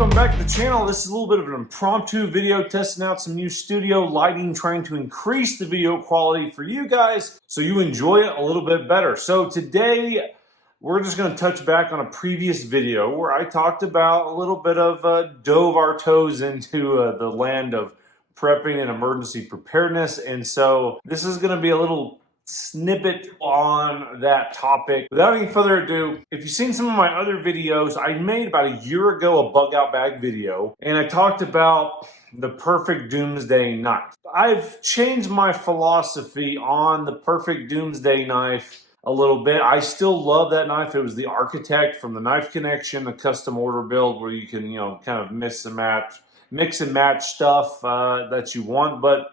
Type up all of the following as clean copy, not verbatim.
welcome back to the channel. This is a little bit of an impromptu video testing out some new studio lighting, trying to increase the video quality for you guys so you enjoy it a little bit better. So today we're just going to touch back on a previous video where I talked about a little bit of dove our toes into the land of prepping and emergency preparedness. And so this is going to be a little snippet on that topic. Without any further ado, if you've seen some of my other videos, I made about a year ago a bug out bag video, and I talked about the perfect doomsday knife. I've changed my philosophy on the perfect doomsday knife a little bit. I still love that knife. It was the Architect from the Knife Connection, the custom order build where you can, kind of mix and match stuff that you want. But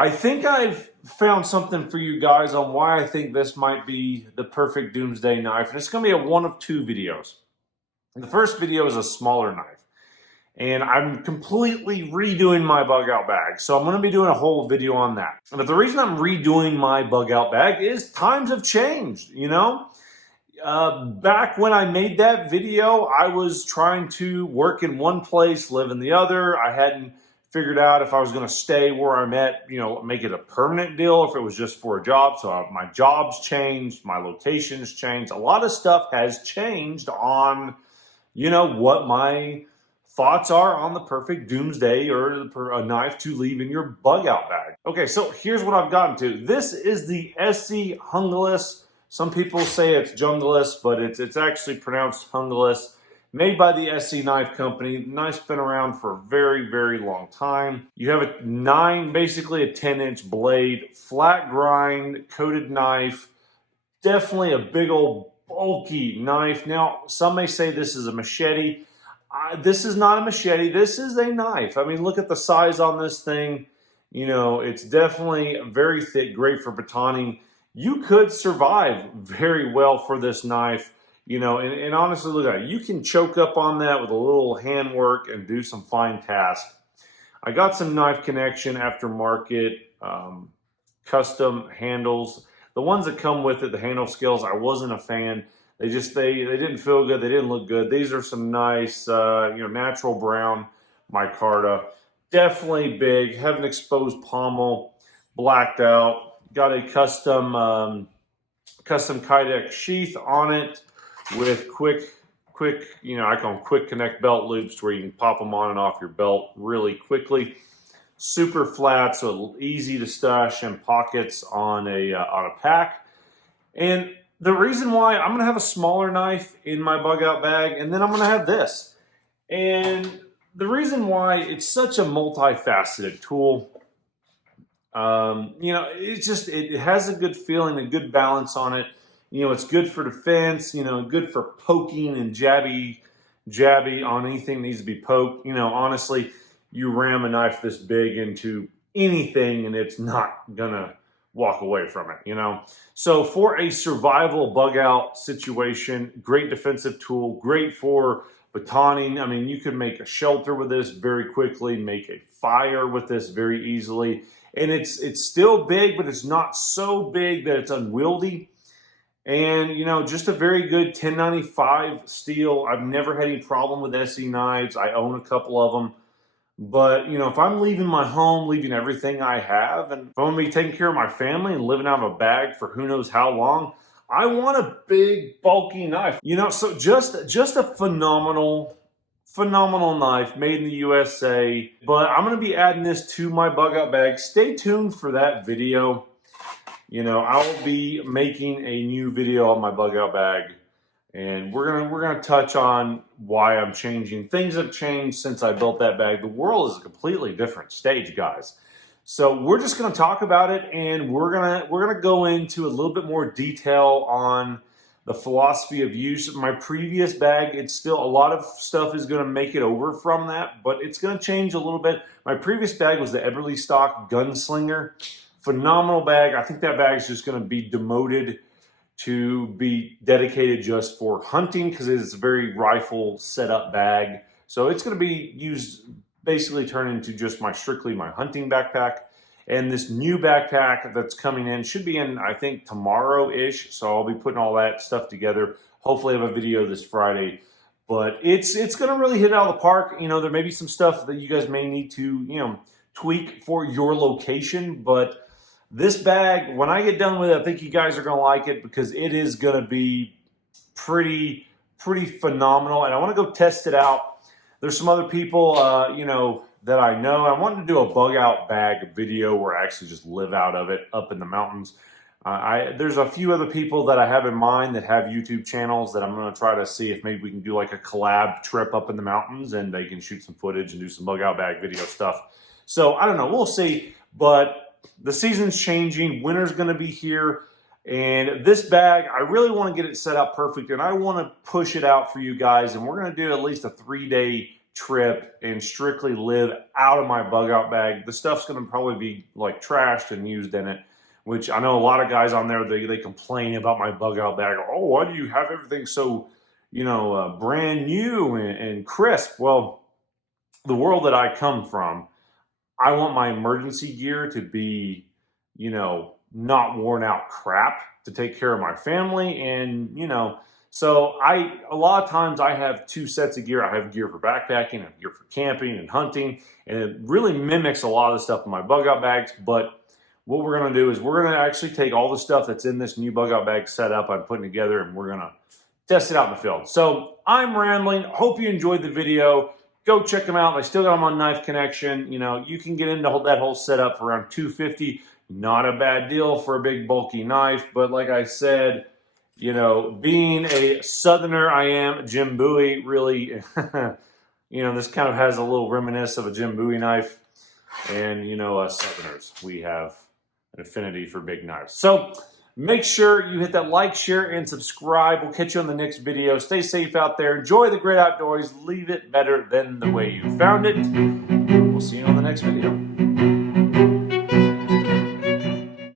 I think I've found something for you guys on why I think this might be the perfect doomsday knife. And it's going to be a one of two videos. The first video is a smaller knife. And I'm completely redoing my bug out bag. So I'm going to be doing a whole video on that. But the reason I'm redoing my bug out bag is times have changed, Back when I made that video, I was trying to work in one place, live in the other. I hadn't figured out if I was going to stay where I'm at, make it a permanent deal, if it was just for a job. So my job's changed, my location's changed. A lot of stuff has changed on, what my thoughts are on the perfect doomsday or a knife to leave in your bug out bag. Okay, so here's what I've gotten to. This is the ESEE Junglas. Some people say it's Junglas, but it's actually pronounced Junglas. Made by the ESEE Knife Company. The knife's been around for a very, very long time. You have basically a 10-inch blade, flat grind, coated knife. Definitely a big old bulky knife. Now, some may say this is a machete. This is not a machete. This is a knife. I mean, look at the size on this thing. It's definitely very thick, great for batoning. You could survive very well for this knife. And honestly, look at it. You can choke up on that with a little handwork and do some fine tasks. I got some Knife Connection aftermarket custom handles. The ones that come with it, the handle scales, I wasn't a fan. They didn't feel good. They didn't look good. These are some nice, natural brown micarta. Definitely big. Have an exposed pommel, blacked out. Got a custom Kydex sheath on it, with quick, I call them quick connect belt loops where you can pop them on and off your belt really quickly. Super flat, so easy to stash in pockets on a pack. And the reason why I'm going to have a smaller knife in my bug out bag, and then I'm going to have this. And the reason why it's such a multifaceted tool, it has a good feeling, a good balance on it. It's good for defense, good for poking and jabby on anything that needs to be poked. Honestly, you ram a knife this big into anything and it's not gonna walk away from it, So for a survival bug out situation, great defensive tool, great for batoning. I mean, you could make a shelter with this very quickly, make a fire with this very easily. And it's still big, but it's not so big that it's unwieldy. And, just a very good 1095 steel. I've never had any problem with ESEE knives. I own a couple of them. But, if I'm leaving my home, leaving everything I have, and if I'm going to be taking care of my family and living out of a bag for who knows how long, I want a big, bulky knife. So just a phenomenal knife made in the USA. But I'm going to be adding this to my bug out bag. Stay tuned for that video. I'll be making a new video on my bug out bag, and we're gonna touch on why I'm changing. Things have changed since I built that bag. The world is a completely different stage, guys. So we're just gonna talk about it, and we're gonna go into a little bit more detail on the philosophy of use. My previous bag, it's still a lot of stuff is gonna make it over from that, but it's gonna change a little bit. My previous bag was the Eberly Stock Gunslinger. Phenomenal bag. I think that bag is just going to be demoted to be dedicated just for hunting because it's a very rifle setup bag. So it's going to be used, basically turn into just strictly my hunting backpack. And this new backpack that's coming in should be in, I think, tomorrow-ish. So I'll be putting all that stuff together. Hopefully I have a video this Friday But it's going to really hit out of the park. You know, there may be some stuff that you guys may need to, you know, tweak for your location. But this bag, when I get done with it, I think you guys are going to like it because it is going to be pretty phenomenal. And I want to go test it out. There's some other people, you know, that I know. I wanted to do a bug out bag video where I actually just live out of it up in the mountains. There's a few other people that I have in mind that have YouTube channels that I'm going to try to see if maybe we can do like a collab trip up in the mountains and they can shoot some footage and do some bug out bag video stuff. So I don't know, we'll see. But the season's changing, winter's going to be here, and this bag, I really want to get it set up perfect, and I want to push it out for you guys, and we're going to do at least a 3-day trip and strictly live out of my bug out bag. The stuff's going to probably be like trashed and used in it, which I know a lot of guys on there, they complain about my bug out bag. Oh, why do you have everything so, you know, brand new and crisp? Well, the world that I come from, I want my emergency gear to be, you know, not worn out crap to take care of my family. And, you know, so a lot of times I have 2 sets of gear. I have gear for backpacking, I have gear for camping and hunting, and it really mimics a lot of the stuff in my bug out bags. But what we're going to do is we're going to actually take all the stuff that's in this new bug out bag setup I'm putting together, and we're going to test it out in the field. So I'm rambling. Hope you enjoyed the video. Go check them out. I still got them on Knife Connection. You know, you can get into that whole setup for around $250. Not a bad deal for a big bulky knife, but like I said, you know, being a Southerner, I am Jim Bowie. Really, you know, this kind of has a little reminiscence of a Jim Bowie knife, and you know, us Southerners, we have an affinity for big knives. So make sure you hit that like, share, and subscribe. We'll catch you on the next video. Stay safe out there. Enjoy the great outdoors. Leave it better than the way you found it. We'll see you on the next video.